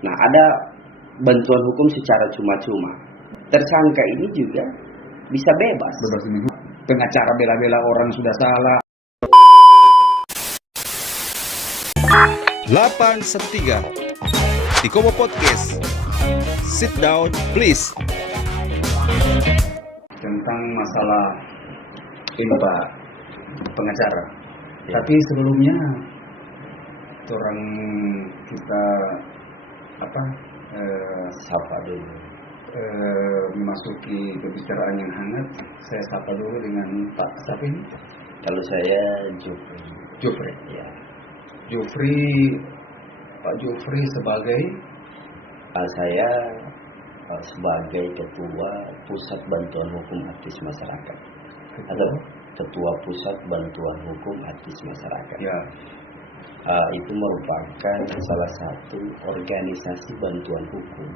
Nah, ada bantuan hukum secara cuma-cuma. Tersangka ini juga bisa bebas. Pengacara bela-bela orang sudah salah. 813 Tikomo Podcast. Sit down please. Tentang masalah ini Pak pengacara. Ya. Tapi sebelumnya orang kita Sapa dulu. memasuki pembicaraan yang hangat. Saya sapa dulu dengan Pak siapa ini? Kalau saya Jofri. ya. Pak Jofri sebagai Saya sebagai Ketua Pusat Bantuan Hukum Advis Masyarakat atau Ketua Pusat Bantuan Hukum Advis Masyarakat. ya Itu merupakan salah satu organisasi bantuan hukum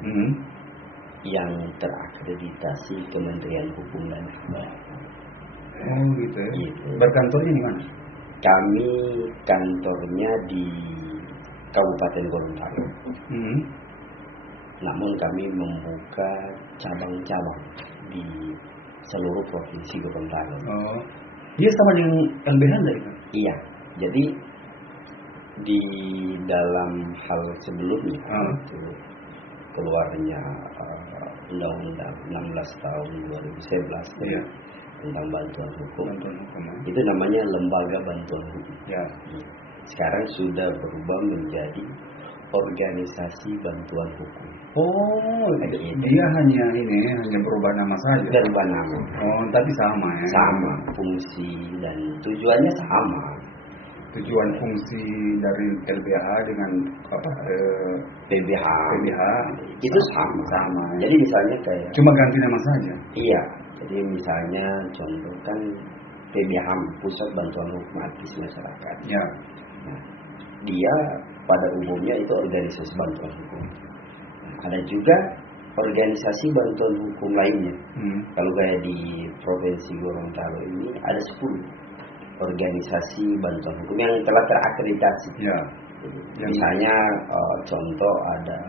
yang terakreditasi Kementerian Hukum dan HAM. Oh gitu ya. Gitu. Berkantornya di mana? Kami kantornya di Kabupaten Gorontalo. Namun kami membuka cabang-cabang di seluruh provinsi Gorontalo. Oh. Dia sama dengan LBH enggak itu? Iya. Jadi di dalam hal sebelumnya itu keluarnya Undang-Undang 16 tahun 2011 Iya. tentang bantuan hukum. Bantuan hukum. Itu namanya Lembaga Bantuan Hukum. Ya. Sekarang sudah berubah menjadi Organisasi Bantuan Hukum. Oh, Gitu. dia hanya berubah nama saja. Berubah nama. Oh, tapi sama ya. Sama fungsi dan tujuannya sama. Tujuan fungsi dari LBH dengan PBH itu sama. ya. Jadi misalnya kayak Cuma ganti nama saja. iya. Jadi misalnya contoh kan PBH Pusat Bantuan Hukum Advis Masyarakat. Ya. Nah, dia pada umumnya itu organisasi bantuan hukum. Nah, ada juga organisasi bantuan hukum lainnya. Kalau kayak di Provinsi Gorontalo ini ada 10 organisasi bantuan hukum yang telah terakreditasi. Ya. Misalnya contoh ada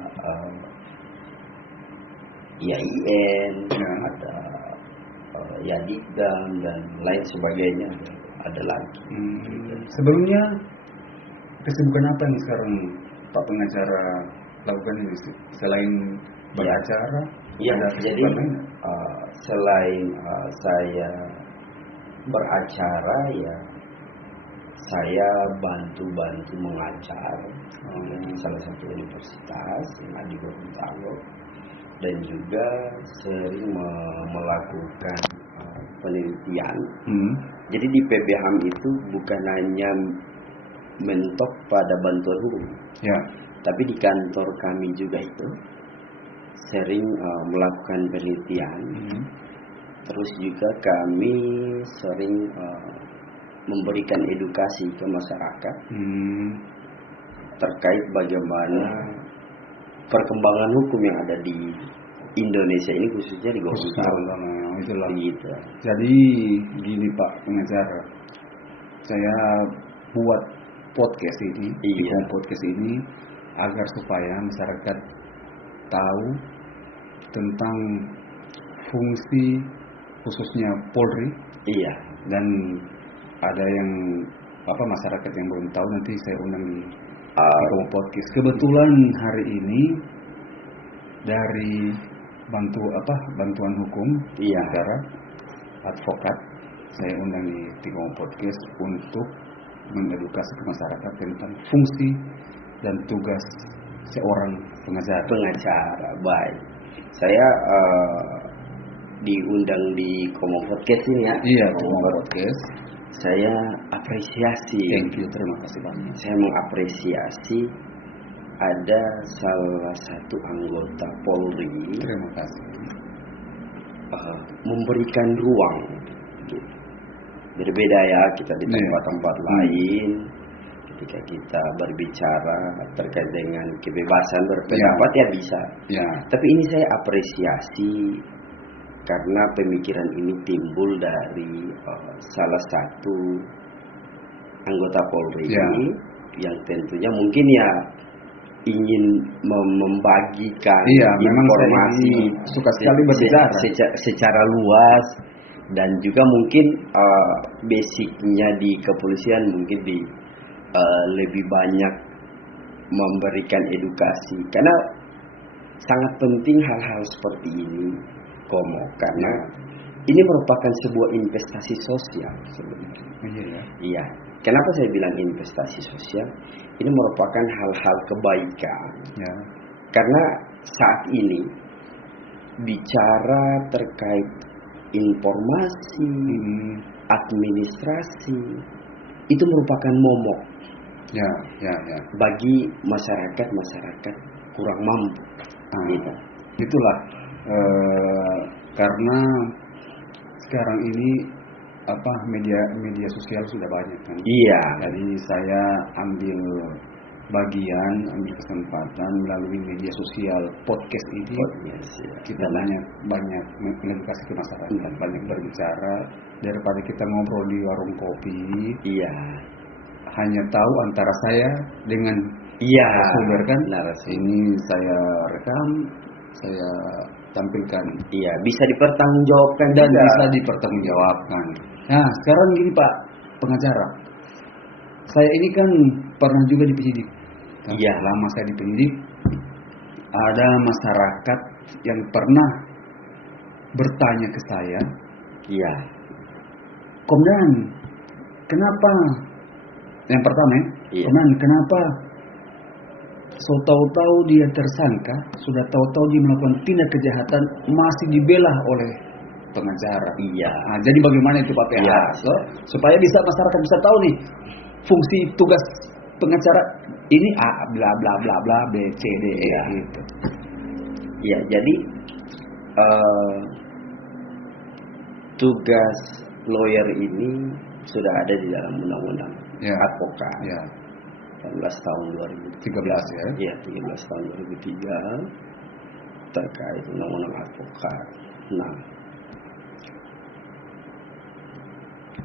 IAIN, Ya. ada Yadikdam dan lain sebagainya. Ada lagi. Sebelumnya kesibukan apa yang sekarang Pak pengacara lakukan ini selain beracara? Ya, ada jadi kesibukan lain? selain saya beracara ya saya bantu mengajar di salah satu universitas yang ada di Gorontalo dan juga sering melakukan penelitian. Jadi di PBHAM itu bukan hanya mentok pada bantuan hukum, Ya. tapi di kantor kami juga itu sering melakukan penelitian. Terus juga kami sering memberikan edukasi ke masyarakat terkait bagaimana perkembangan hukum yang ada di Indonesia ini, khususnya di Gorontalo. Itulah. Gitu. Jadi gini Pak pengacara, saya buat podcast ini, podcast ini agar supaya masyarakat tahu tentang fungsi khususnya Polri. Iya. Dan ada yang masyarakat yang belum tahu, nanti saya undang di podcast. Kebetulan hari ini dari bantuan hukum negara advokat saya undang di Tikomo Podcast untuk mengedukasi ke masyarakat tentang fungsi dan tugas seorang pengacara. Baik. Saya diundang di Komo Podcast ini ya. Iya, Komo Podcast. Saya apresiasi. Thank you, terima kasih banyak. Saya mengapresiasi ada salah satu anggota Polri. Terima kasih. Memberikan ruang. Gitu. Berbeda ya kita di tempat-tempat lain. Ketika kita berbicara terkait dengan kebebasan berpendapat ya bisa. Ya. Tapi ini saya apresiasi karena pemikiran ini timbul dari salah satu anggota Polri yang tentunya mungkin ya ingin membagikan memang informasi saya suka sekali berbicara secara luas, dan juga mungkin basicnya di kepolisian mungkin lebih banyak memberikan edukasi, karena sangat penting hal-hal seperti ini, Komo, karena ini merupakan sebuah investasi sosial sebenarnya. Iya. Kenapa saya bilang investasi sosial? Ini merupakan hal-hal kebaikan. Ya. Karena saat ini bicara terkait informasi, administrasi, itu merupakan momok. Ya. Bagi masyarakat kurang mampu. Gitu. Itulah karena sekarang ini media sosial sudah banyak kan. Iya. Jadi saya ambil kesempatan melalui media sosial podcast ini. Kita banyak mengedukasi ke masyarakat, banyak berbicara daripada kita ngobrol di warung kopi. Iya. Hanya tahu antara saya dengan sumber kan. Ini saya rekam, saya tampilkan. Iya, bisa dipertanggungjawabkan dan bisa dipertanggungjawabkan. Nah, sekarang gini Pak pengacara, saya ini kan pernah juga di penyidik. Iya. Lama saya di penyidik, ada masyarakat yang pernah bertanya ke saya. Iya. Komandan, kenapa? Yang pertama Komandan, kenapa? So tahu-tahu dia tersangka, sudah tahu-tahu dia melakukan tindak kejahatan, masih dibela oleh pengacara. Iya. Nah, jadi bagaimana itu Pak PH? Iya. Supaya masyarakat bisa tahu nih fungsi tugas pengacara ini A bla bla bla bla B C D E gitu. Iya, jadi tugas lawyer ini sudah ada di dalam undang-undang advokat. 18 tahun 2013 ya. Iya, 13 tahun 2003 terkait undang-undang advokat. Nah,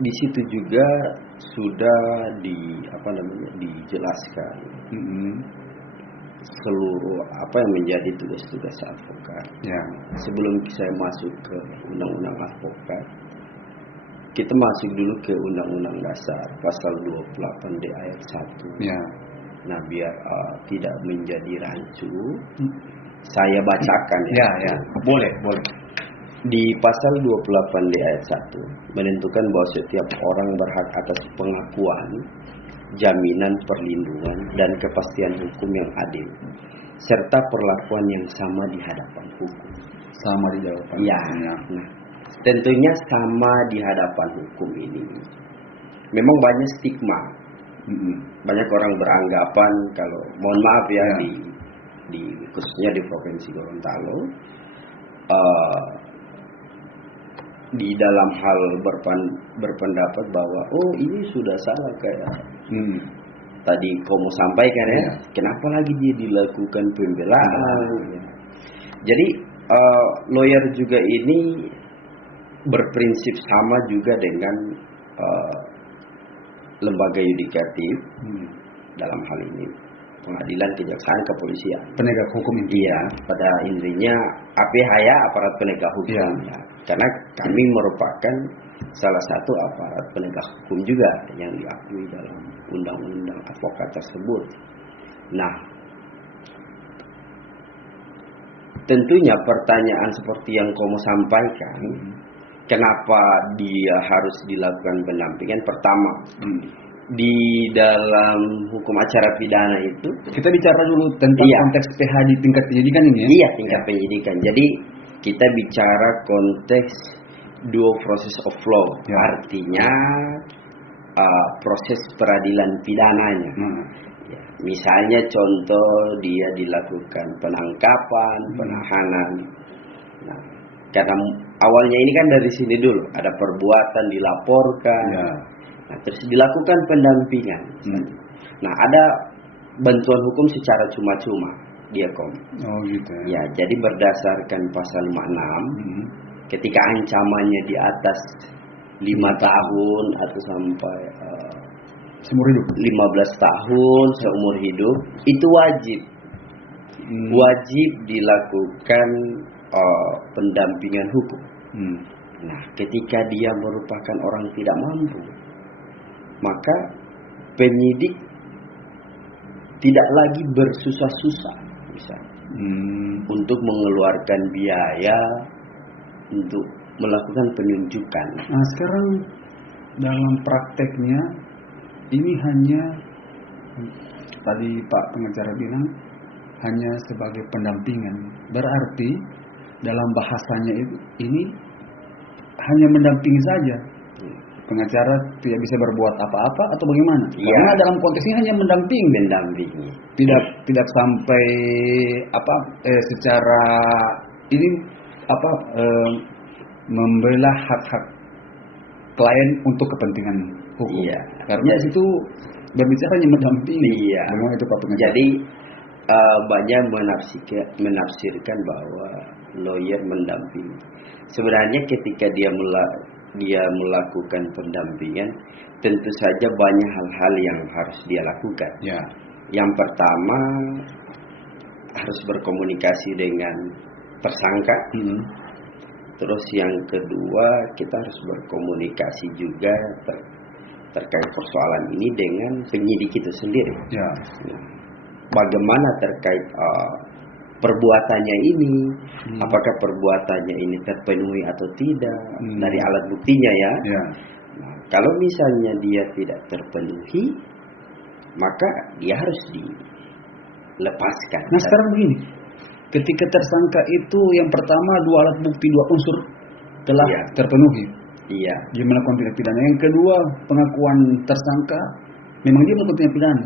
di situ juga sudah dijelaskan seluruh apa yang menjadi tugas-tugas advokat. Ya. Sebelum saya masuk ke undang-undang advokat, kita masuk dulu ke Undang-Undang Dasar pasal 28D ayat 1. Ya. Nah, biar tidak menjadi rancu, saya bacakan ya. Boleh. Di pasal 28D ayat 1 menentukan bahwa setiap orang berhak atas pengakuan, jaminan perlindungan dan kepastian hukum yang adil, serta perlakuan yang sama di hadapan hukum. Sama di hadapan. Ya. Nah, tentunya sama di hadapan hukum ini memang banyak stigma. Banyak orang beranggapan kalau, mohon maaf ya, di khususnya di Provinsi Gorontalo, di dalam hal berpendapat bahwa ini sudah salah kayak tadi kamu sampaikan ya. Kenapa lagi dia dilakukan pembelaan? Jadi lawyer juga ini berprinsip sama juga dengan lembaga yudikatif dalam hal ini pengadilan, kejaksaan, kepolisian, penegak hukum. Iya, pada intinya APH ya, aparat penegak hukum. Ya. Karena kami merupakan salah satu aparat penegak hukum juga yang diakui dalam undang-undang advokat tersebut. Nah, tentunya pertanyaan seperti yang kamu sampaikan, kenapa dia harus dilakukan pendampingan? Pertama, di dalam hukum acara pidana itu kita bicara dulu tentang konteks PH di tingkat penyidikan ini ya? Iya, tingkat penyidikan. Jadi kita bicara konteks due process of law, artinya proses peradilan pidananya. Ya, misalnya contoh dia dilakukan penangkapan, penahanan. Nah, karena awalnya ini kan dari sini dulu, ada perbuatan dilaporkan. Nah, terus dilakukan pendampingan. Nah, ada bantuan hukum secara cuma-cuma dia gitu ya. Ya, jadi berdasarkan pasal 56, ketika ancamannya di atas 5 tahun atau sampai seumur hidup 15 tahun seumur hidup, itu wajib wajib dilakukan pendampingan hukum. Nah, ketika dia merupakan orang tidak mampu, maka penyidik tidak lagi bersusah-susah misalnya untuk mengeluarkan biaya untuk melakukan penunjukan. Nah, sekarang dalam prakteknya ini hanya tadi Pak pengacara bilang hanya sebagai pendampingan. Berarti dalam bahasanya ini hanya mendampingi saja. Pengacara tidak bisa berbuat apa-apa atau bagaimana? Ya. Karena dalam konteks ini hanya mendampingi. Tidak sampai secara ini membela hak-hak klien untuk kepentingan hukum. Iya. Karena itu berbicara hanya mendampingi. Iya. Bagaimana itu Pak pengacara? Jadi banyak menafsirkan bahwa lawyer mendampingi. Sebenarnya ketika dia melakukan pendampingan, tentu saja banyak hal-hal yang harus dia lakukan. Ya. Yang pertama harus berkomunikasi dengan tersangka. Terus yang kedua kita harus berkomunikasi juga terkait persoalan ini dengan penyidik itu sendiri. Ya. Bagaimana terkait perbuatannya ini, apakah perbuatannya ini terpenuhi atau tidak dari alat buktinya ya. Nah, kalau misalnya dia tidak terpenuhi, maka dia harus dilepaskan. Nah sekarang begini, ketika tersangka itu yang pertama 2 alat bukti 2 unsur telah terpenuhi. Iya. Dia melakukan tindak pidana. Yang kedua pengakuan tersangka memang dia melakukan tindak pidana.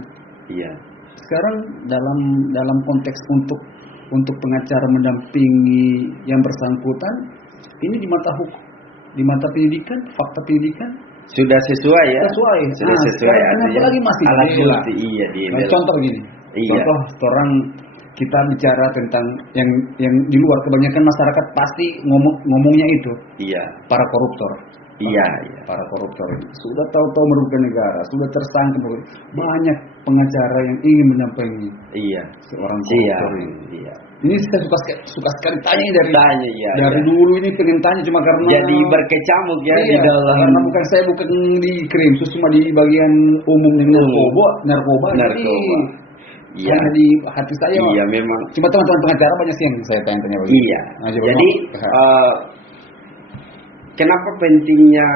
Iya. Sekarang dalam konteks untuk pengacara mendampingi yang bersangkutan, ini di mata hukum, di mata penyidikan, fakta penyidikan sudah sesuai ya. Sudah sesuai. Kenapa lagi masih alat bukti? Iya, contoh gini. Iya. Contoh orang kita bicara tentang yang di luar, kebanyakan masyarakat pasti ngomongnya itu. Iya. Para koruptor. Iya. Para koruptor itu sudah tahu-tahu merugikan negara, sudah tersangka. Banyak pengacara yang ingin mendampingi. Iya. Seorang koruptor ini. Iya. Ini saya suka sekali tanya dari dulu ini pengen tanya cuma karena jadi berkecamuk ya di dalam. Karena bukan di krim, cuma di bagian umum yang narkoba. Iya. Hanya di hati saya. Iya memang. Cuma teman-teman pengacara banyak sih yang saya tanya begitu. Iya. Nah, jadi kenapa pentingnya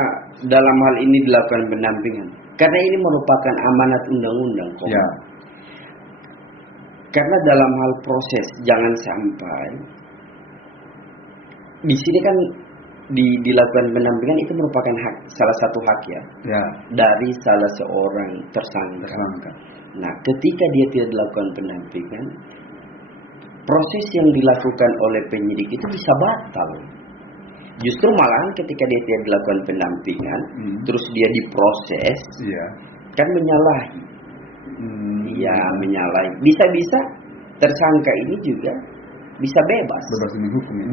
dalam hal ini dilakukan pendampingan? Karena ini merupakan amanat undang-undang. Ya. Karena dalam hal proses jangan sampai di sini kan dilakukan pendampingan itu merupakan hak, salah satu hak ya. Dari salah seorang tersangka. Nah, ketika dia tidak dilakukan pendampingan, proses yang dilakukan oleh penyidik itu bisa batal. Justru malahan ketika dia tidak dilakukan pendampingan, terus dia diproses, kan menyalahi. Dia menyalahi. Bisa-bisa tersangka ini juga bisa bebas.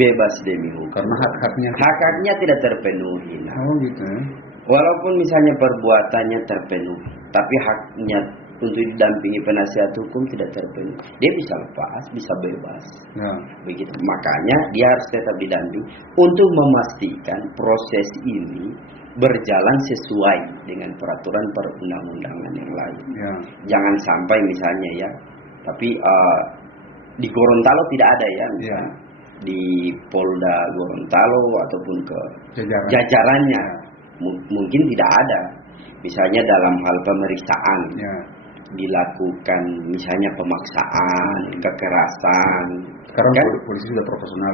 Bebas demi hukum. Karena hak-haknya tidak terpenuhi. Nah, gitu. Walaupun misalnya perbuatannya terpenuhi, tapi haknya untuk didampingi penasihat hukum tidak terpenuhi, dia bisa lepas, bisa bebas. Begitu. Makanya dia harus tetap didampingi untuk memastikan proses ini berjalan sesuai dengan peraturan perundang-undangan yang lain. Jangan sampai misalnya ya, tapi di Gorontalo tidak ada ya, di Polda Gorontalo ataupun ke jajarannya mungkin tidak ada. Misalnya dalam hal pemeriksaan dilakukan misalnya pemaksaan, kekerasan. Sekarang kan polisi sudah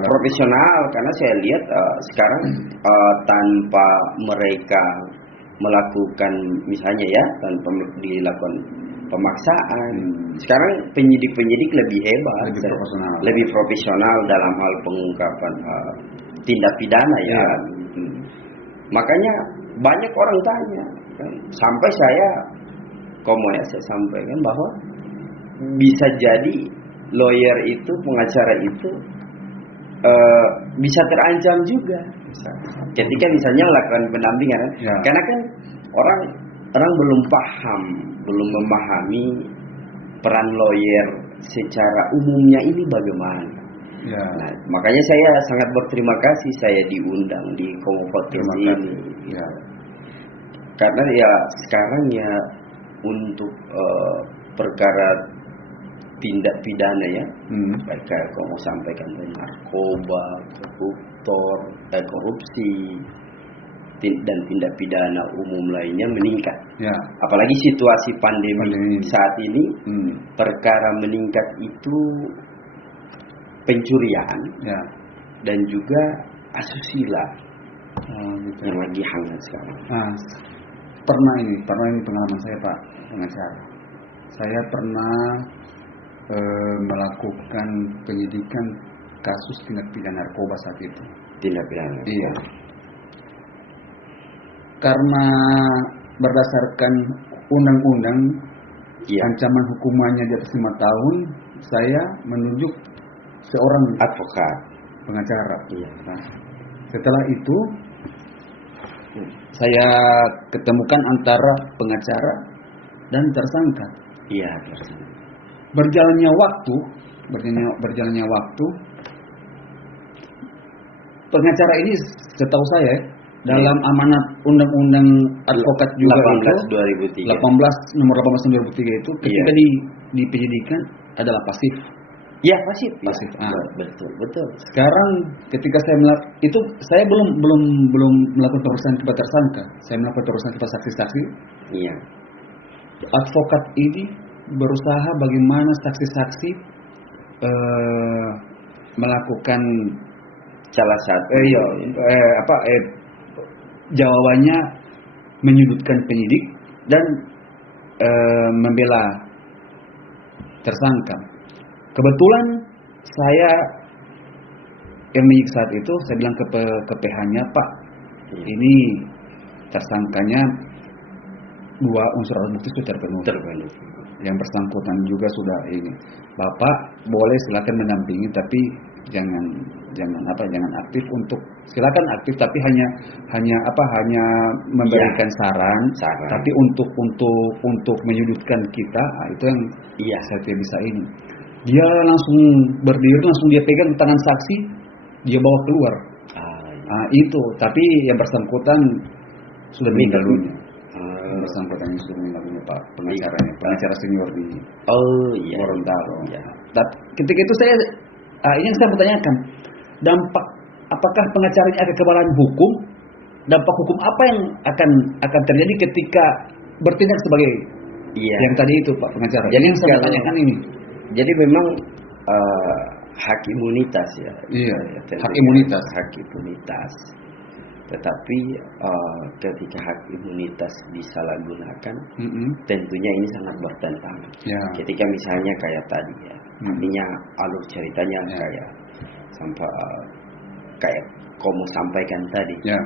profesional karena saya lihat sekarang tanpa mereka melakukan misalnya ya tanpa dilakukan pemaksaan. Sekarang penyidik lebih hebat, lebih profesional dalam hal pengungkapan tindak pidana ya. Makanya banyak orang tanya, sampai saya sampaikan bahwa bisa jadi lawyer itu, pengacara itu bisa terancam juga ketika misalnya melakukan pendampingan. Karena kan orang belum paham, belum memahami peran lawyer secara umumnya ini bagaimana. Ya. Nah, makanya saya sangat berterima kasih saya diundang di Komo Podcast ini. Ya. Karena ya sekarang ya untuk perkara tindak pidana ya, baik kayak kamu sampaikan narkoba, korupsi, dan tindak pidana umum lainnya meningkat. Ya. Apalagi situasi pandemi saat ini, perkara meningkat itu pencurian, ya, dan juga asusila gitu. yang lagi hangat sekarang. Nah, pernah ini pengalaman saya Pak pengacara. Saya pernah melakukan penyidikan kasus tindak pidana narkoba saat itu. Tindak pidana. Iya. Karena berdasarkan undang-undang, ancaman hukumannya di atas 5 tahun, saya menunjuk seorang advokat, pengacara. Iya. Nah, setelah itu saya ketemukan antara pengacara dan tersangka. Iya. Berjalannya waktu, pengacara ini setahu saya dalam amanat undang-undang advokat juga 18 nomor 18 2003 itu ketika di penyidikan adalah pasif. Iya, pasif. Betul. Sekarang ketika saya belum melakukan pemeriksaan kepada tersangka, saya melakukan pemeriksaan kepada saksi-saksi. Iya. Advokat ini berusaha bagaimana saksi-saksi melakukan salah satu jawabannya menyudutkan penyidik dan membela tersangka. Kebetulan saya yang menyidik saat itu, saya bilang ke PH-nya, Pak, ini tersangkanya 2 unsur alat bukti sudah terpenuhi. Yang bersangkutan juga sudah ini. Bapak boleh silakan mendampingi, tapi jangan aktif silakan aktif, tapi hanya memberikan saran, tapi untuk menyudutkan kita, itu yang saya tidak bisa ini. Dia langsung berdiri, langsung dia pegang tangan saksi, dia bawa keluar. Itu, tapi yang bersangkutan sudah meninggal dunia. Bersangkutan yang sudah meninggal dunia, Pak pengacara senior di Gorontalo. Tapi ketika itu ini yang saya bertanyakan, apakah pengacara ini ada kebalan hukum? Dampak hukum apa yang akan terjadi ketika bertindak sebagai yang tadi itu, Pak pengacara? Jadi yang saya tanyakan ini. Jadi memang hak imunitas ya. Iya, hak imunitas. Tetapi ketika hak imunitas disalahgunakan, tentunya ini sangat bertentangan. Ya. Ketika misalnya kayak tadi ya, artinya alur ceritanya kayak kamu sampaikan tadi. Ya.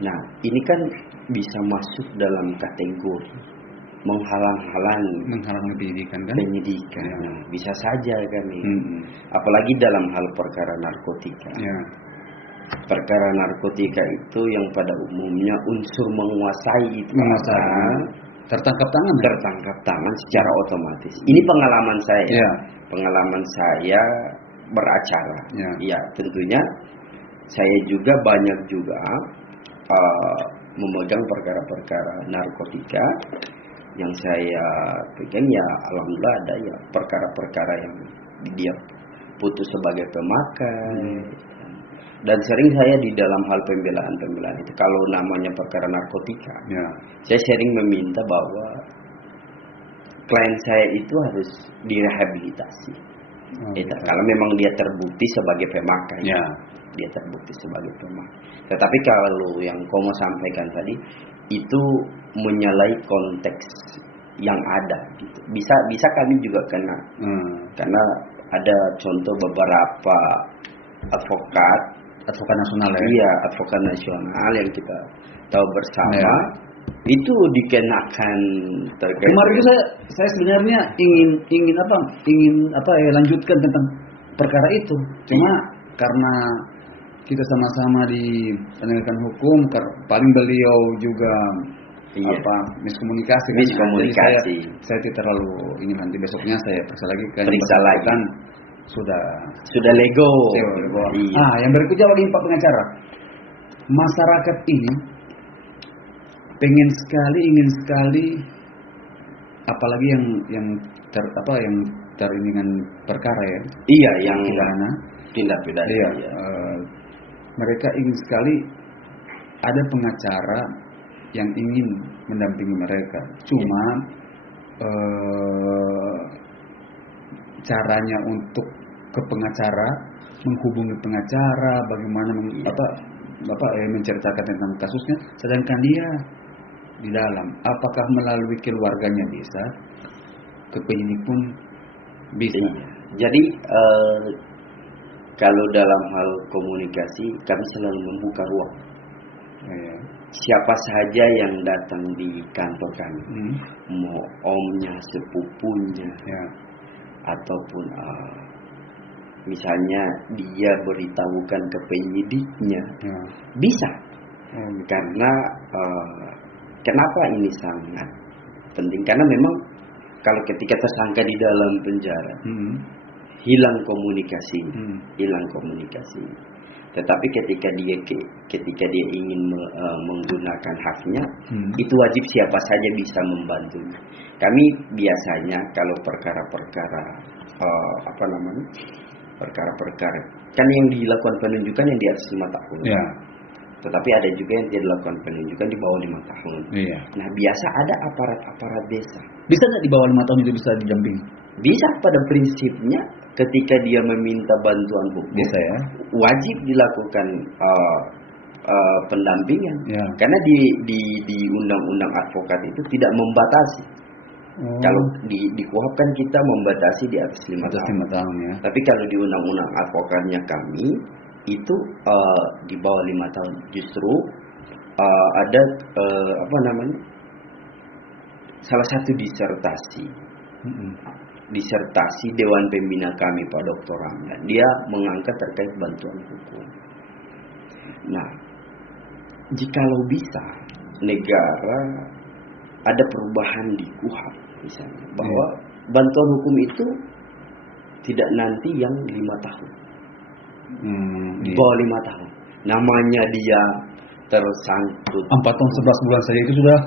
Nah, ini kan bisa masuk dalam kategori menghalang-halangi penyidikan kan? Penyidikan. Ya. Nah, bisa saja kan ini. Apalagi dalam hal perkara narkotika. Ya. Perkara narkotika itu yang pada umumnya unsur menguasai itu tertangkap tangan secara otomatis. Ini pengalaman saya. Ya. Pengalaman saya beracara. Ya. Tentunya saya juga banyak memegang perkara-perkara narkotika yang saya pegang, ya alhamdulillah ada ya perkara-perkara yang dia putus sebagai pemakai. Dan sering saya di dalam hal pembelaan itu, kalau namanya perkara narkotika, saya sering meminta bahwa klien saya itu harus direhabilitasi. Kalau memang dia terbukti sebagai pemakai, dia terbukti sebagai pemakai. Tetapi kalau yang kamu sampaikan tadi itu menyalahi konteks yang ada, gitu. Bisa kami juga kena, karena ada contoh beberapa advokat nasional ya. Iya, advokat nasional yang kita tahu bersama itu dikenakan terkait. Kemarin itu saya sebenarnya ingin lanjutkan tentang perkara itu. Cuma karena kita sama-sama di penegakan hukum, paling beliau juga miskomunikasi. Miskomunikasi. Jadi saya tidak terlalu ini, nanti besoknya saya periksa lagi kan. Periksa lagi. Kan sudah lego. Iya. Yang berikutnya lagi Pak pengacara. Masyarakat ini ingin sekali apalagi yang teringinkan perkara ya. Iya, yang tindak pidana. Iya. Mereka ingin sekali ada pengacara yang ingin mendampingi mereka. Cuma caranya untuk ke pengacara, menghubungi pengacara, bagaimana menceritakan tentang kasusnya, sedangkan dia di dalam. Apakah melalui keluarganya bisa, ke penyidik pun bisa. Jadi kalau dalam hal komunikasi kami selalu membuka ruang. Siapa saja yang datang di kantor kami, mau omnya, sepupunya, ataupun misalnya dia beritahukan ke penyidiknya, bisa. Karena kenapa ini sangat penting? Karena memang kalau ketika tersangka di dalam penjara, hilang komunikasi. Tetapi ketika dia ingin menggunakan haknya, itu wajib siapa saja bisa membantu. Kami biasanya kalau perkara-perkara perkara-perkara kan yang dilakukan penunjukan yang di atas 5 tahun. Ya. Tetapi ada juga yang dilakukan penunjukan di bawah 5 tahun. Iya. Nah, biasa ada aparat desa. Bisa nggak di bawah 5 tahun itu bisa didampingi? Bisa pada prinsipnya ketika dia meminta bantuan hukum. Bisa ya. Wajib dilakukan pendampingan. Ya. Karena di undang-undang advokat itu tidak membatasi. Kalau di KUHP kan kita membatasi di atas 5 tahun. Ya. Tapi kalau di undang-undang advokatnya kami itu di bawah 5 tahun. Justru ada salah satu disertasi Dewan Pembina kami Pak Dr. Ramdan. Dia mengangkat terkait bantuan hukum. Nah, jikalau bisa negara ada perubahan di KUHP misalnya, bahwa bantuan hukum itu tidak nanti yang 5 tahun. Di bawah 5 tahun. Namanya dia tersangkut 4 tahun 11 bulan saja itu sudah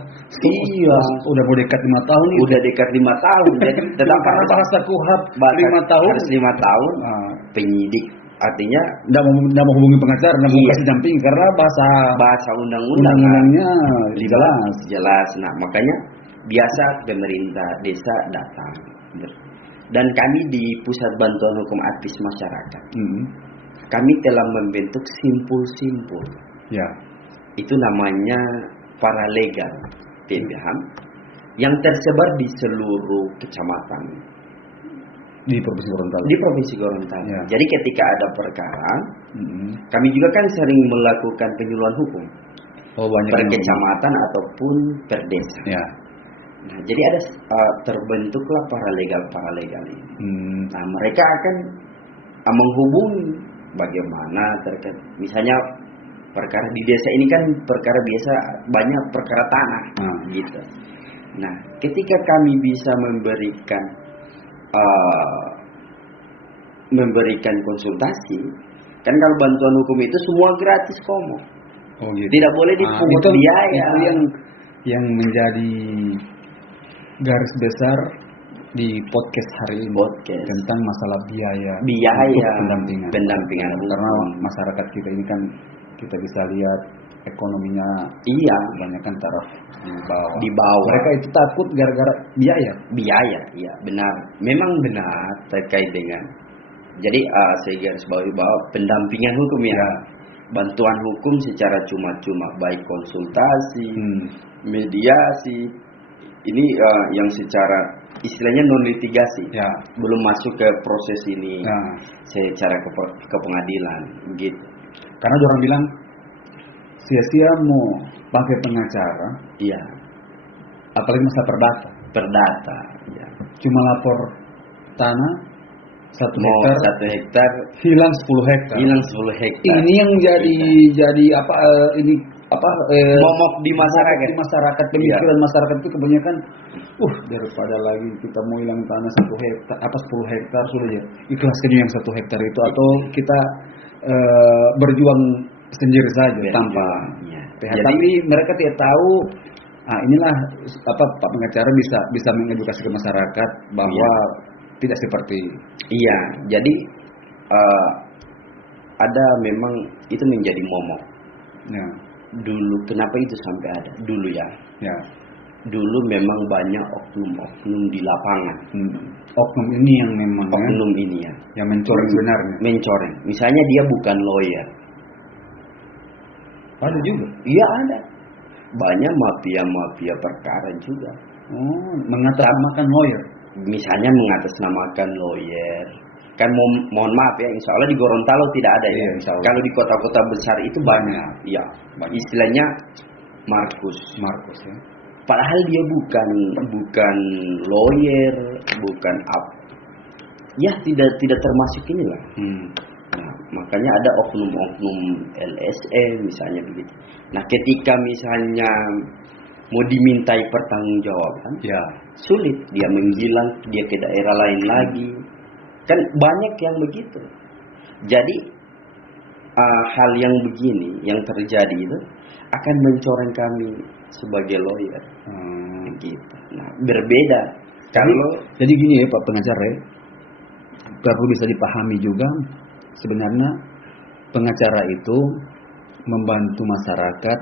udah mau dekat 5 tahun. Udah dekat 5 tahun. Jadi tetap karena bahasa KUHP 5 tahun. Harus 5 tahun. Penyidik artinya tidak mau hubungi pengacara, tidak mau kasih damping karena bahasa undang-undangnya jelas. Nah, makanya biasa pemerintah desa datang. Dan kami di Pusat Bantuan Hukum Advis Masyarakat, kami telah membentuk simpul-simpul. Ya. Itu namanya paralegal PBHAM yang tersebar di seluruh kecamatan di Provinsi Gorontalo. Ya. Jadi ketika ada perkara, kami juga kan sering melakukan penyuluhan hukum. Per kecamatan ataupun per desa. Ya. Nah, jadi ada terbentuklah paralegal ini. Nah, mereka akan menghubungi bagaimana terkait misalnya perkara di desa ini kan perkara biasa banyak perkara tanah gitu. Nah, ketika kami bisa memberikan konsultasi, kan kalau bantuan hukum itu semua gratis komo. Gitu. Tidak boleh dipungut biaya. Itu yang menjadi garis besar di podcast hari ini tentang masalah biaya untuk pendampingan karena masyarakat kita ini kan kita bisa lihat ekonominya banyak kan taraf di bawah. Mereka itu takut gara-gara biaya, iya benar, memang benar terkait dengan. Jadi saya garis bawahi bahwa pendampingan hukum bantuan hukum secara cuma-cuma, baik konsultasi, mediasi, ini yang secara istilahnya non litigasi, belum masuk ke proses ini secara ke pengadilan, gitu. Karena orang bilang sia-sia mau pakai pengacara, apalagi masa perdata, cuma lapor tanah 1 hektar hilang 10 hektar. Ini yang momok di masyarakat. Pemikiran masyarakat itu kebanyakan daripada lagi kita mau hilang tanah 1 hektar 10 hektar sudah ya ikhlaskan yang 1 hektar itu, atau kita berjuang sendiri saja tanpa PH. Tapi mereka tidak tahu. Inilah Pak pengacara bisa mengedukasi ke masyarakat bahwa tidak seperti. Iya, jadi ada memang itu menjadi momok. Ya. Dulu kenapa itu sampai ada? Dulu ya. Dulu memang banyak oknum-oknum di lapangan. Oknum ini yang memang oknum ini ya, yang mencoreng sebenarnya. Mencoreng. Misalnya dia bukan lawyer. Ada juga. Iya ada. Banyak mafia perkara juga. Mengatasnamakan lawyer. Misalnya mengatasnamakan lawyer. Kan mohon maaf ya, insya Allah di Gorontalo tidak ada ya. Kalau di kota-kota besar itu banyak. Iya. Istilahnya Markus ya. Padahal dia bukan lawyer, bukan apa. Ya tidak termasuk inilah. Nah, makanya ada oknum-oknum LSM misalnya begitu. Nah, ketika misalnya mau dimintai pertanggungjawaban, sulit, dia menghilang, dia ke daerah lain lagi. Kan banyak yang begitu. Jadi hal yang begini yang terjadi itu akan mencoreng kami sebagai lawyer. Gitu. Nah, berbeda. Jadi gini ya Pak pengacara, perlu bisa dipahami juga sebenarnya pengacara itu membantu masyarakat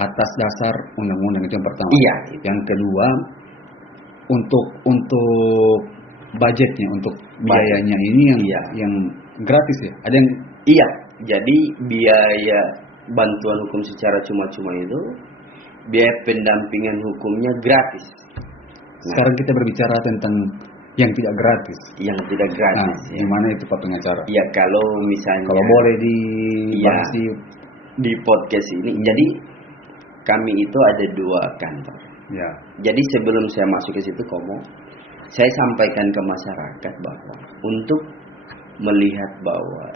atas dasar undang-undang, itu yang pertama. Iya. Yang kedua untuk budgetnya, untuk biayanya ini yang gratis ya. Ada yang jadi biaya bantuan hukum secara cuma-cuma itu, biaya pendampingan hukumnya gratis. Sekarang kita berbicara tentang yang tidak gratis. Yang tidak gratis. Gimana itu Pak pengacara? Ya kalau misalnya, kalau boleh dibahas di podcast ini, jadi kami itu ada 2 kantor. Ya. Jadi sebelum saya masuk ke situ saya sampaikan ke masyarakat bahwa untuk melihat bahwa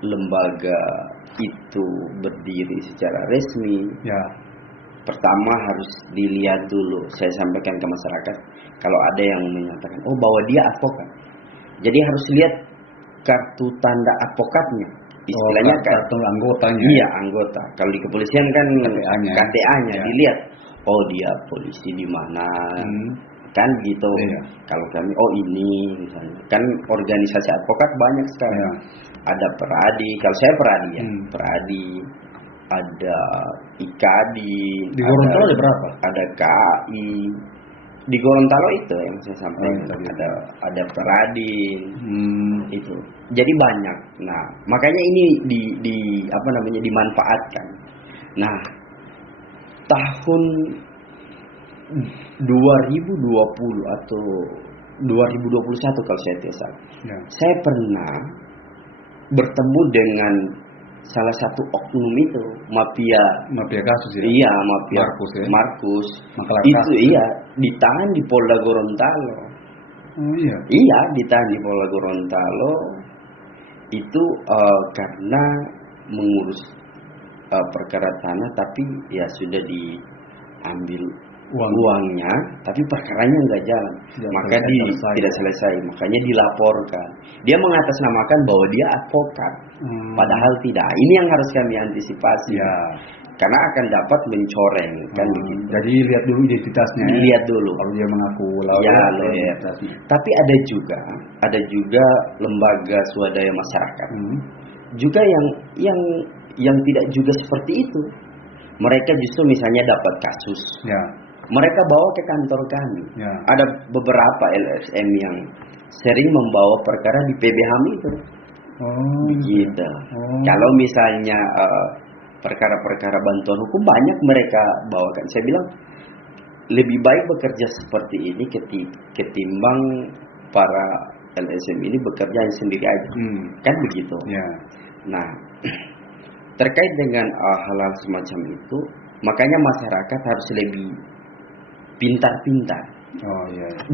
lembaga itu berdiri secara resmi, pertama harus dilihat dulu. Saya sampaikan ke masyarakat, kalau ada yang menyatakan bahwa dia advokat, jadi harus lihat kartu tanda advokatnya, istilahnya kartu anggotanya. Iya, anggota. Kalau di kepolisian kan KTA-nya dilihat, dia polisi di mana, kan gitu. Kalau kami ini misalnya, kan organisasi advokat banyak sekali. Ada Peradi, kalau saya Peradi ya, Peradi, ada IKADI, di Gorontalo ada berapa? Ada KAI. Di Gorontalo itu yang saya sampaikan, ada Peradin, itu. Jadi banyak. Nah, makanya ini dimanfaatkan. Nah, tahun 2020 atau 2021 kalau saya tidak salah, saya pernah bertemu dengan salah satu oknum itu, mafia kasus ya. Iya, mafia Markus. Itu ditahan di Polda Gorontalo. Iya, ditahan di Polda Gorontalo itu karena mengurus perkara tanah, tapi ya sudah diambil uangnya, tapi perkaranya nggak jalan. Maka tidak selesai. Makanya dilaporkan. Dia mengatasnamakan bahwa dia advokat, padahal tidak. Ini yang harus kami antisipasi. Karena akan dapat mencoreng kan begitu. Jadi lihat dulu identitasnya. Lihat dulu. Kalau dia mengaku lawyer. Tapi ada juga lembaga swadaya masyarakat. Juga yang tidak juga seperti itu. Mereka justru misalnya dapat kasus. Mereka bawa ke kantor kami. Ada beberapa LSM yang sering membawa perkara di PB HAM itu. Begitu. Kalau misalnya perkara-perkara bantuan hukum banyak mereka bawakan. Saya bilang lebih baik bekerja seperti ini ketimbang para LSM ini bekerja sendiri aja. Kan begitu. Nah, terkait dengan hal-hal semacam itu, makanya masyarakat harus lebih pintar-pintar.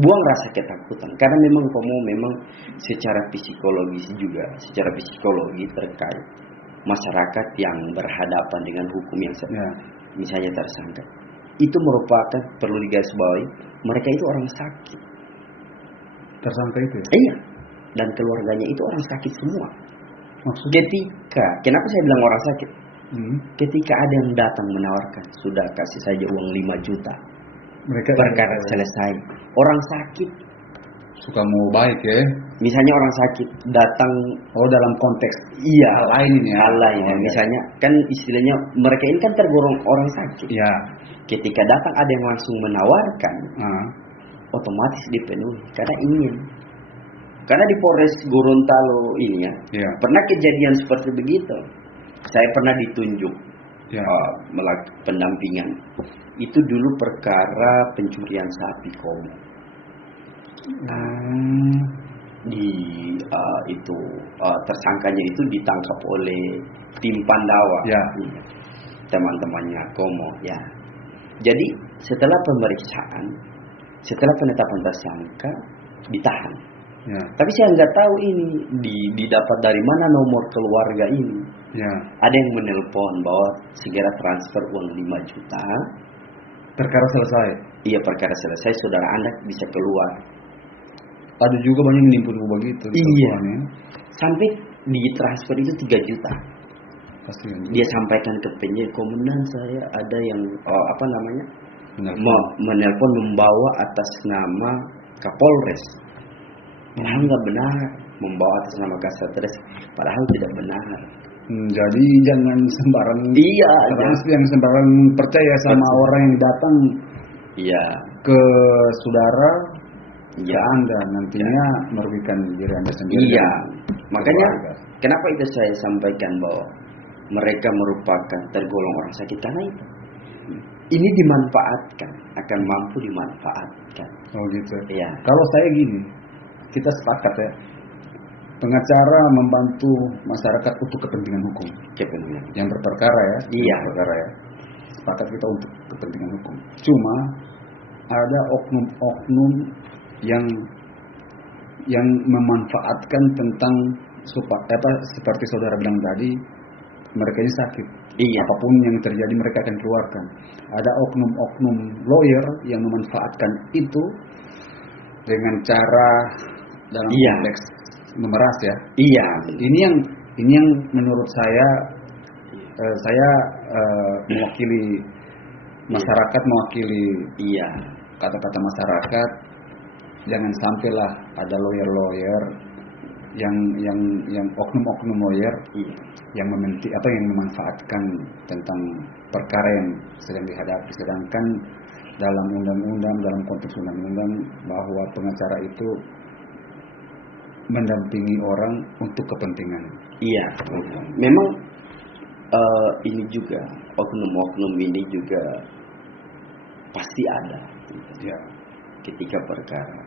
Buang rasa ketakutan, karena memang secara psikologis juga, secara psikologi terkait masyarakat yang berhadapan dengan hukum yang misalnya tersangka. Itu merupakan, perlu digarisbawahi, mereka itu orang sakit. Tersangka itu ya? Iya. Dan keluarganya itu orang sakit semua. Maksudnya? Kenapa saya bilang orang sakit? Ketika ada yang datang menawarkan, sudah kasih saja uang 5 juta. Mereka perkara selesai. Orang sakit suka mau baik ya. Misalnya orang sakit datang, dalam konteks hal lain ini ya. Hal lain ya. Misalnya kan istilahnya mereka ini kan tergolong orang sakit. Ya. Ketika datang ada yang langsung menawarkan, otomatis dipenuhi karena ingin. Karena di Polres Gorontalo ini ya, pernah kejadian seperti begitu. Saya pernah ditunjuk melakukan pendampingan. Itu dulu perkara pencurian sapi komo. Tersangkanya itu ditangkap oleh tim Pandawa, teman-temannya komo ya. Jadi setelah pemeriksaan, setelah penetapan tersangka, ditahan. Tapi saya nggak tahu ini didapat dari mana nomor keluarga ini. Ada yang menelpon bahwa segera transfer uang 5 juta. Perkara selesai. Iya, perkara selesai, saudara Anda bisa keluar. Ada juga banyak yang nipu begitu. Iya. Sampai di transfer itu 3 juta. Dia sampaikan ke penyidik, komandan saya ada yang menelpon membawa atas nama Kapolres. Padahal nggak benar, membawa atas nama Kasatgas, padahal tidak benar. Jadi jangan sembarang yang sembarang percaya sama orang yang datang ke saudara, ke Anda nantinya merugikan diri Anda sendiri. Iya, makanya kenapa itu saya sampaikan bahwa mereka merupakan tergolong orang sakit karena itu. Ini dimanfaatkan, akan mampu dimanfaatkan. Oh gitu. Iya. Kalau saya gini, kita sepakat ya. Pengacara membantu masyarakat untuk kepentingan hukum. Yang berperkara ya. Iya. Berperkara ya. Sepakat kita untuk kepentingan hukum. Cuma ada oknum-oknum yang memanfaatkan tentang seperti saudara bilang tadi, mereka ini sakit. Iya. Apapun yang terjadi mereka akan keluarkan. Ada oknum-oknum lawyer yang memanfaatkan itu dengan cara dalam konteks memeras ya. Iya. Ini yang menurut saya mewakili masyarakat, mewakili kata-kata masyarakat. Jangan sampailah ada lawyer yang oknum-oknum lawyer yang memanfaatkan tentang perkara yang sedang dihadapi. Sedangkan dalam undang-undang, dalam konteks undang-undang bahwa pengacara itu mendampingi orang untuk kepentingan. Iya, memang ini juga oknum-oknum ini juga pasti ada. Ya. Ketika perkara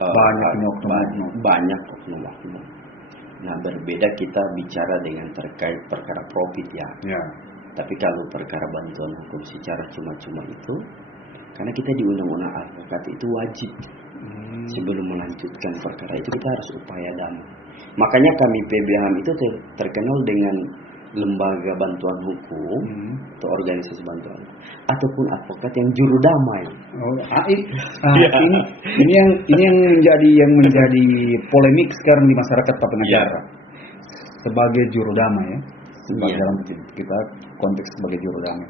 banyak oknum-oknum. Nah, berbeda kita bicara dengan terkait perkara profit ya. Tapi kalau perkara bantuan hukum secara cuma-cuma itu, karena kita di undang-undang advokat itu wajib. Sebelum melanjutkan perkara itu kita harus upaya damai. Makanya kami PBHAM itu terkenal dengan lembaga bantuan hukum atau organisasi bantuan ataupun advokat yang juru damai. Ini yang menjadi polemik sekarang di masyarakat Pak Pengacara. Sebagai juru damai ya. Dalam kita konteks sebagai juru damai.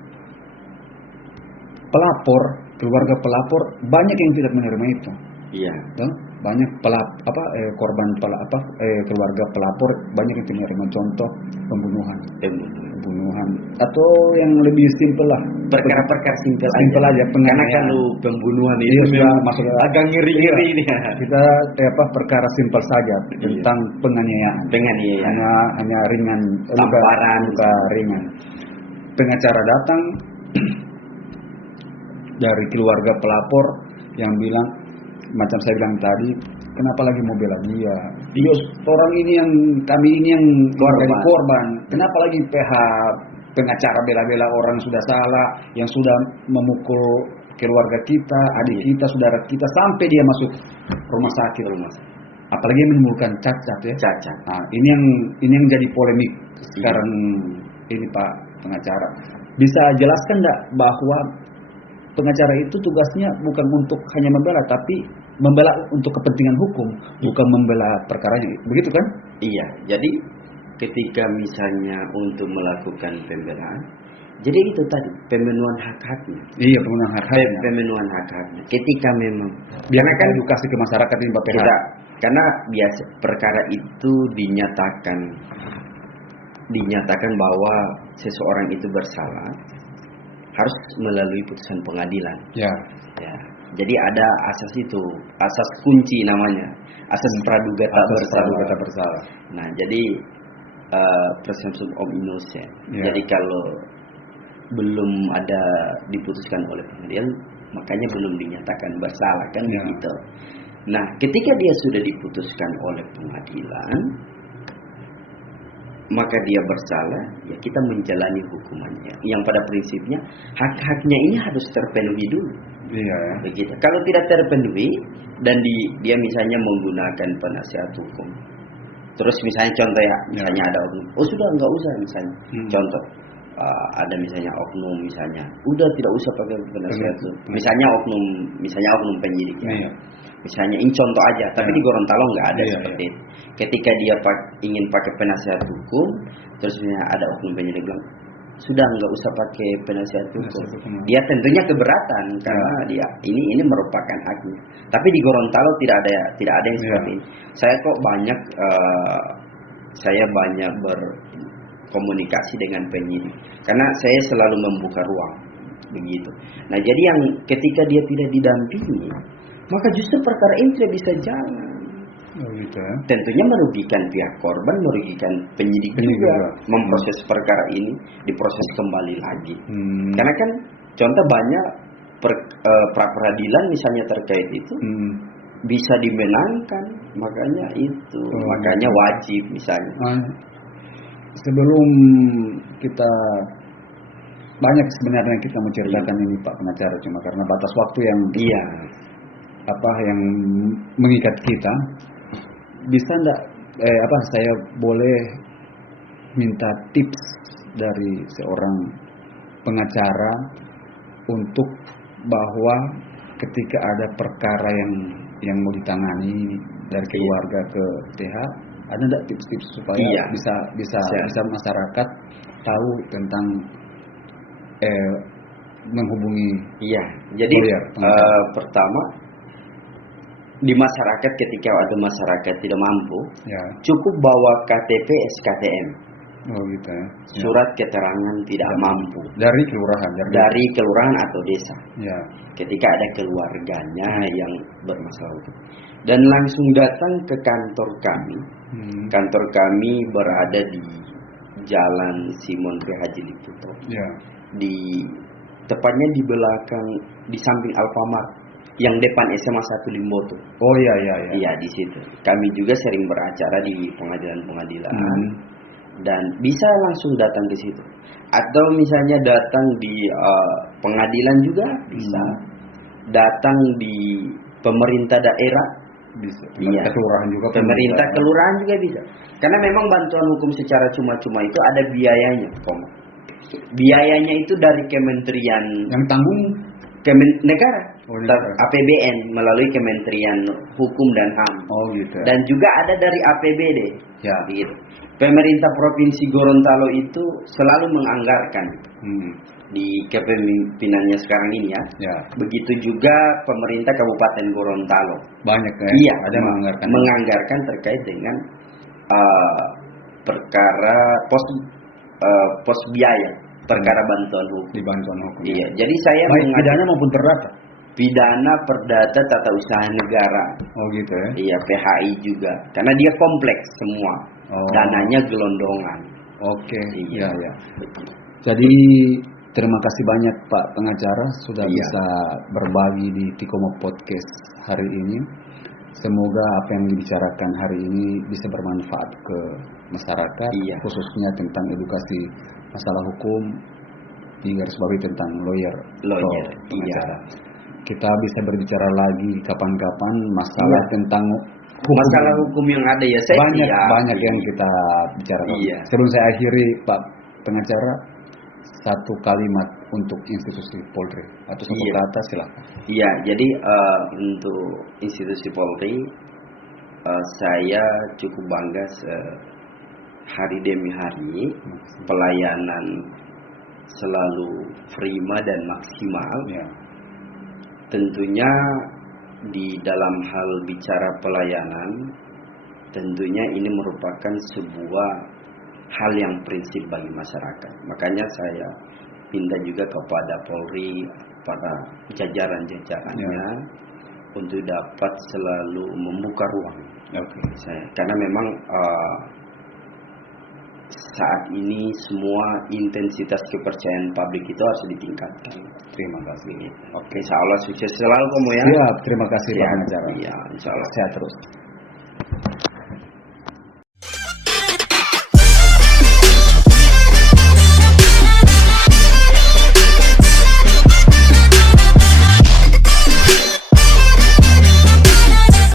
Keluarga pelapor banyak yang tidak menerima itu. Iya. Banyak korban keluarga pelapor banyak yang menerima, contoh pembunuhan atau yang lebih simpel lah, perkara-perkara simpel aja. Karena kalau pembunuhan itu masuk agak ngeri-ngeri nih. Kita perkara simpel saja tentang penganiayaan. Hanya ringan, tamparan, luka ringan. Pengacara datang dari keluarga pelapor yang bilang, macam saya bilang tadi, kenapa lagi mau bela dia? Orang ini yang korban. Kenapa lagi pengacara bela-bela orang sudah salah, yang sudah memukul keluarga kita, adik kita, saudara kita, sampai dia masuk rumah sakit. apalagi menimbulkan cacat ya. Cacat. Nah, ini yang jadi polemik sekarang ini Pak pengacara. Bisa jelaskan enggak bahwa pengacara itu tugasnya bukan untuk hanya membela, tapi membela untuk kepentingan hukum, bukan membela perkaranya, begitu kan? Iya, jadi ketika misalnya untuk melakukan pembelaan, jadi itu tadi pemenuhan hak-haknya. Iya, pemenuhan hak-haknya. Pemenuhan hak-haknya. Ketika memang, karena kan edukasi ke masyarakat ini Pak PH. Karena biasa perkara itu dinyatakan bahwa seseorang itu bersalah harus melalui putusan pengadilan. Ya. Ya. Jadi ada asas itu, asas kunci namanya, asas praduga tak bersalah. Nah, jadi presumption of innocence. Ya. Jadi kalau belum ada diputuskan oleh pengadilan, makanya belum dinyatakan bersalah kan begitu. Nah, ketika dia sudah diputuskan oleh pengadilan, maka dia bersalah, ya kita menjalani hukumannya. Yang pada prinsipnya hak-haknya ini harus terpenuhi dulu. Iya. Begitu. Kalau tidak terpenuhi dan dia misalnya menggunakan penasihat hukum, terus misalnya contoh misalnya ada oknum, sudah nggak usah misalnya. Contoh, ada misalnya oknum misalnya, udah tidak usah pakai penasihat hukum. Misalnya oknum penyidik ya. Iya. Misalnya ini contoh aja, tapi di Gorontalo nggak ada seperti itu. Ketika dia ingin pakai penasihat hukum, terus ada oknum penyidik bilang, sudah nggak usah pakai penasihat hukum. Dia tentunya keberatan karena dia ini merupakan haknya. Tapi di Gorontalo tidak ada yang seperti ini. Saya banyak berkomunikasi dengan penyidik karena saya selalu membuka ruang begitu. Nah, jadi yang ketika dia tidak didampingi, maka justru perkara ini tidak bisa jalan. Gitu ya. Tentunya merugikan pihak korban, merugikan penyidik juga. Memproses perkara ini diproses kembali lagi. Karena kan contoh banyak pra peradilan misalnya terkait itu bisa dimenangkan, makanya itu, makanya wajib misalnya. Sebelum kita banyak sebenarnya kita menceritakan ini Pak pengacara, cuma karena batas waktu yang yang mengikat kita, bisa enggak saya boleh minta tips dari seorang pengacara untuk bahwa ketika ada perkara yang mau ditangani dari keluarga ke TH, ada enggak tips-tips supaya bisa masyarakat tahu tentang menghubungi jadi pertama di masyarakat, ketika ada masyarakat tidak mampu, cukup bawa KTP SKTM. Gitu ya. Surat keterangan tidak mampu dari kelurahan atau desa. Ketika ada keluarganya yang bermasalah dan langsung datang ke kantor kami. Kantor kami berada di Jalan Simon P. Haji Liputo. Tepatnya di belakang, di samping Alfamart yang depan SMA 1 Limboto. Iya, di situ. Kami juga sering beracara di pengadilan-pengadilan dan bisa langsung datang ke situ. Atau misalnya datang di pengadilan juga bisa. Datang di pemerintah daerah bisa. Kelurahan juga. Pemerintah kelurahan juga bisa. Karena memang bantuan hukum secara cuma-cuma itu ada biayanya, Biayanya itu dari kementerian yang tanggung negara. APBN melalui Kementerian Hukum dan HAM. Dan juga ada dari APBD. Gitu. Pemerintah Provinsi Gorontalo itu selalu menganggarkan di kepemimpinannya sekarang ini Begitu juga pemerintah Kabupaten Gorontalo. Banyak ada menganggarkan terkait dengan perkara pos biaya, perkara bantuan hukum. Di bantuan hukum. Iya, jadi saya pidana maupun perdata. Pidana, perdata, tata usaha negara. Gitu ya. Iya, PHI juga. Karena dia kompleks semua. Dananya gelondongan. Iya. Jadi terima kasih banyak Pak pengacara sudah bisa berbagi di Tikomo Podcast hari ini. Semoga apa yang dibicarakan hari ini bisa bermanfaat ke masyarakat, khususnya tentang edukasi masalah hukum, digarisbawahi tentang lawyer. Kita bisa berbicara lagi kapan-kapan masalah tentang masalah hukum yang ada ya saya banyak yang kita bicarakan. Iya. Sebelum saya akhiri Pak pengacara, satu kalimat untuk institusi Polri atau satu kata silakan. Iya, jadi untuk institusi Polri saya cukup bangga hari demi hari pelayanan selalu prima dan maksimal. Ya. Tentunya di dalam hal bicara pelayanan, tentunya ini merupakan sebuah hal yang prinsip bagi masyarakat. Makanya saya minta juga kepada Polri, para jajaran-jajarannya untuk dapat selalu membuka ruang. Karena memang saat ini semua intensitas kepercayaan publik itu harus ditingkatkan. Terima kasih. Oke, insya Allah sukses selalu kamu ya. Siap, terima kasih Pak pengacara. Iya, insya Allah. Sehat terus.